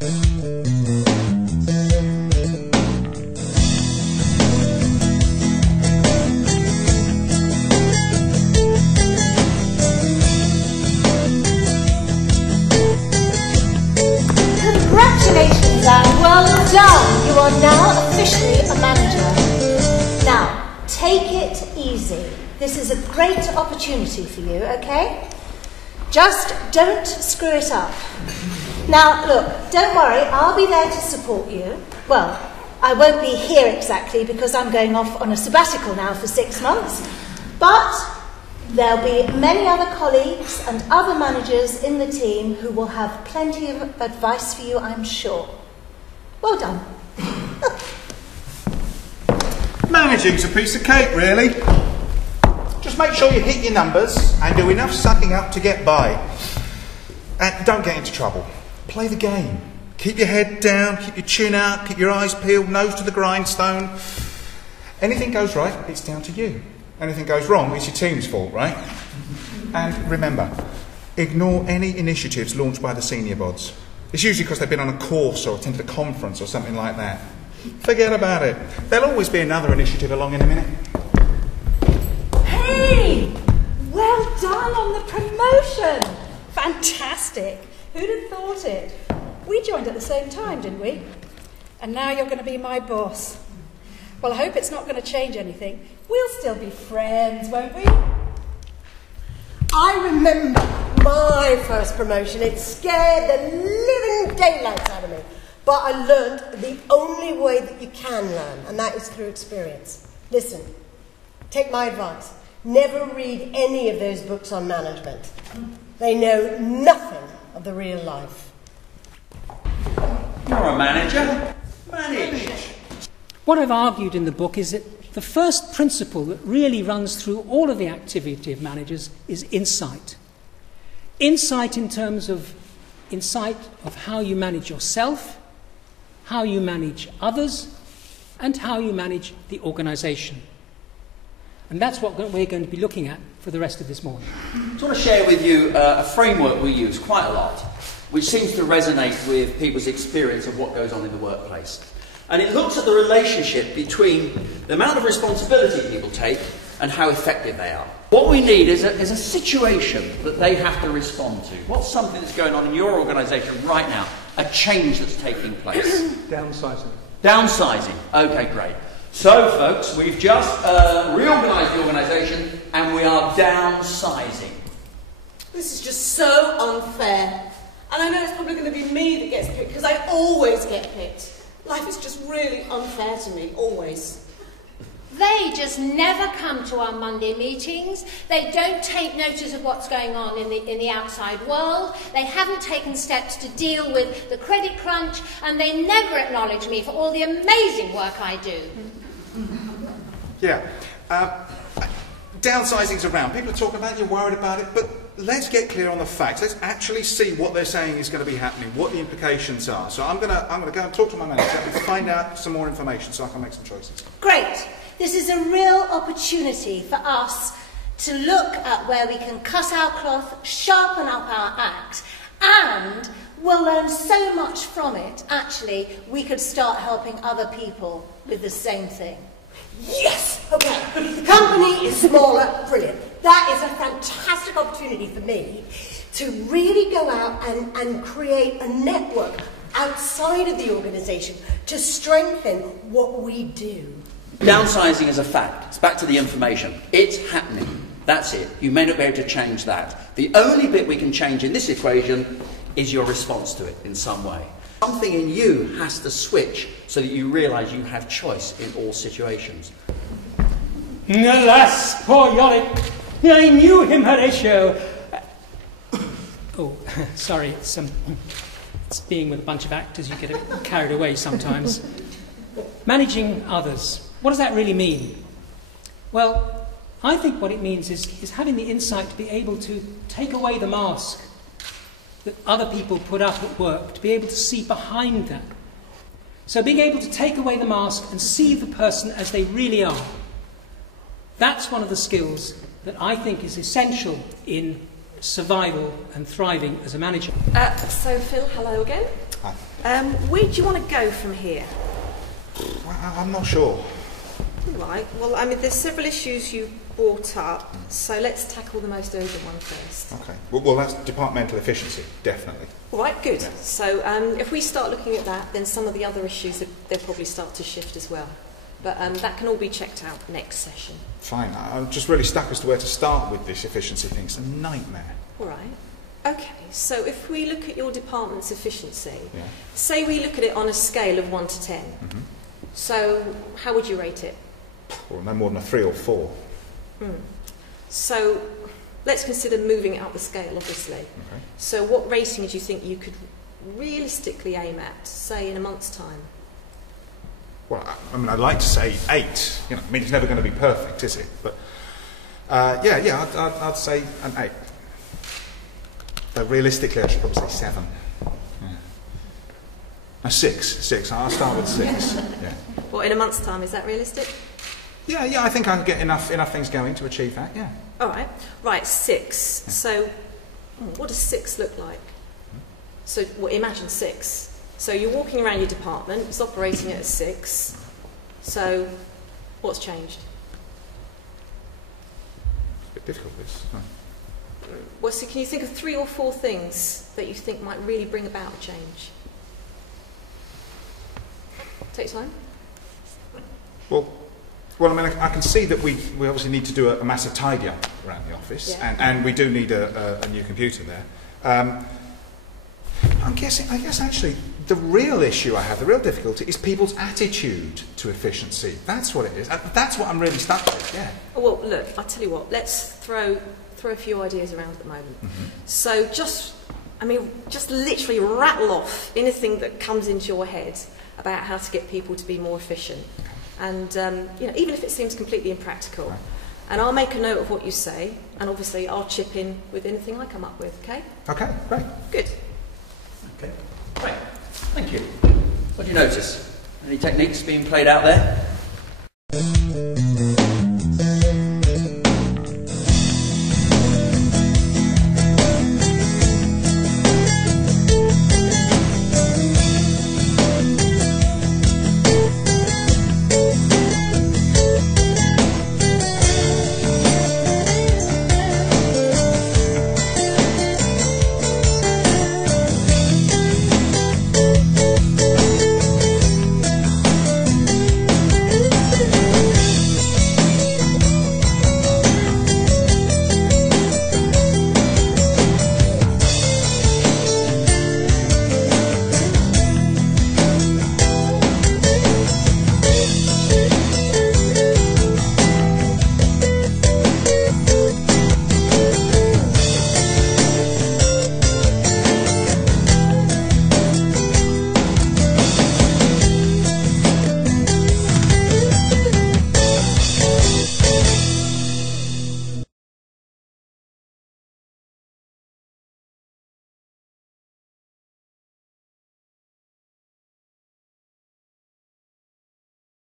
Congratulations, Anne. Well done. You are now officially a manager. Now, take it easy. This is a great opportunity for you, okay? Just don't screw it up. Now, look, don't worry, I'll be there to support you. Well, I won't be here exactly because I'm going off on a sabbatical now for 6 months, but there'll be many other colleagues and other managers in the team who will have plenty of advice for you, I'm sure. Well done. Managing's a piece of cake, really. Just make sure you hit your numbers and do enough sucking up to get by. And don't get into trouble. Play the game. Keep your head down, keep your chin out, keep your eyes peeled, nose to the grindstone. Anything goes right, it's down to you. Anything goes wrong, it's your team's fault, right? And remember, ignore any initiatives launched by the senior bods. It's usually because they've been on a course or attended a conference or something like that. Forget about it. There'll always be another initiative along in a minute. Hey! Well done on the promotion! Fantastic! Who'd have thought it? We joined at the same time, didn't we? And now you're going to be my boss. Well, I hope it's not going to change anything. We'll still be friends, won't we? I remember my first promotion. It scared the living daylights out of me. But I learned the only way that you can learn, and that is through experience. Listen, take my advice. Never read any of those books on management. They know nothing of the real life. You're a manager. Manage. What I've argued in the book is that the first principle that really runs through all of the activity of managers is insight. Insight in terms of insight of how you manage yourself, how you manage others, and how you manage the organisation. And that's what we're going to be looking at for the rest of this morning. I want to share with you a framework we use quite a lot, which seems to resonate with people's experience of what goes on in the workplace. And it looks at the relationship between the amount of responsibility people take and how effective they are. What we need is a situation that they have to respond to. What's something that's going on in your organisation right now? A change that's taking place. Downsizing. Downsizing. Okay, great. So, folks, we've just reorganised the organisation and we are downsizing. This is just so unfair. And I know it's probably going to be me that gets picked because I always get picked. Life is just really unfair to me, always. They just never come to our Monday meetings. They don't take notice of what's going on in the outside world. They haven't taken steps to deal with the credit crunch, and they never acknowledge me for all the amazing work I do. Yeah. Downsizing's around. People are talking about it, you're worried about it, but let's get clear on the facts. Let's actually see what they're saying is going to be happening, what the implications are. So I'm going to go and talk to my manager and find out some more information so I can make some choices. Great. This is a real opportunity for us to look at where we can cut our cloth, sharpen up our act, and we'll learn so much from it. Actually, we could start helping other people with the same thing. Yes! Okay, the company is smaller, brilliant. That is a fantastic opportunity for me to really go out and create a network outside of the organisation to strengthen what we do. Downsizing is a fact. It's back to the information. It's happening. That's it. You may not be able to change that. The only bit we can change in this equation is your response to it in some way. Something in you has to switch so that you realise you have choice in all situations. Alas, poor Yorick! I knew him, Horatio! Oh, sorry, it's being with a bunch of actors, you get carried away sometimes. Managing others. What does that really mean? Well, I think what it means is having the insight to be able to take away the mask that other people put up at work, to be able to see behind that. So being able to take away the mask and see the person as they really are. That's one of the skills that I think is essential in survival and thriving as a manager. So Phil, hello again. Hi. Where do you want to go from here? Well, I'm not sure. Right, well, I mean, there's several issues you brought up, so let's tackle the most urgent one first. Okay. Well, that's departmental efficiency, definitely. All right, good. Yeah. So if we start looking at that, then some of the other issues, they'll probably start to shift as well. But that can all be checked out next session. Fine. I'm just really stuck as to where to start with this efficiency thing. It's a nightmare. All right. Okay, so if we look at your department's efficiency, Yeah. say we look at it on a scale of 1 to 10. Mm-hmm. So how would you rate it? Well, no more than a 3 or 4. So let's consider moving it up the scale, obviously. Okay. So what rating do you think you could realistically aim at, say, in a month's time? Well, I mean, I'd like to say 8. You know, I mean, it's never going to be perfect, is it? But I'd say an 8. Though realistically, I should probably say 7. Yeah. No, 6. I'll start with 6. Yeah. Well, in a month's time, is that realistic? Yeah. I think I can get enough things going to achieve that. Yeah. All right. Right, 6. So what does 6 look like? So imagine 6. So you're walking around your department, it's operating at a 6. So what's changed? It's a bit difficult, this. Huh? Well, so can you think of 3 or 4 things that you think might really bring about a change? Take time. Well, I mean, I can see that we obviously need to do a massive tidy up around the office, Yeah. and we do need a new computer there. I guess actually, the real issue I have, the real difficulty, is people's attitude to efficiency. That's what it is. That's what I'm really stuck with, yeah. Oh, well, look, I'll tell you what, let's throw a few ideas around at the moment. So just literally rattle off anything that comes into your head about how to get people to be more efficient. And, even if it seems completely impractical. Right. And I'll make a note of what you say, and obviously I'll chip in with anything I come up with, okay? Okay, great. Good. Okay, great. Thank you. What do you notice? Any techniques being played out there?